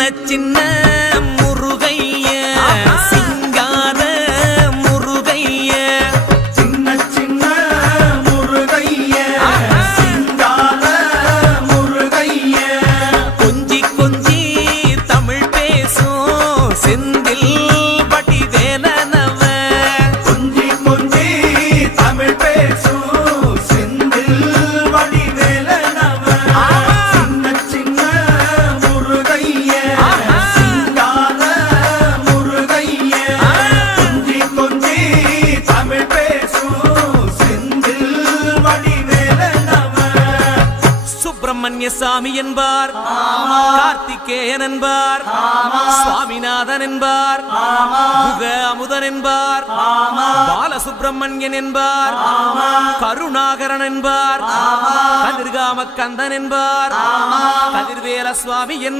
சின்ன முருகைய சிங்கார முருகைய சின்ன முருகைய சிங்கார முருகைய கொஞ்சி கொஞ்சி தமிழ் பேசும் செந்தில் வடிவேலனவ கொஞ்சி கொஞ்சி தமிழ் பேசும் செந்தில் வடிவேலனவ சின்ன முருகைய சிங்கார முருகைய கொஞ்சி கொஞ்சி தமிழ் பேசும் செந்தில் வடிவேலனவ சுப்பிரமணிய சாமி என்பார், கார்த்திகேயன் என்பார், சுவாமிநாதன் என்பார், முக அமுதன் என்பார், பாலசுப்பிரமணியன் என்பார், கருணாகரன் என்பார், கதிர்காம கந்தன் என்பார், கதிர்வேல சுவாமி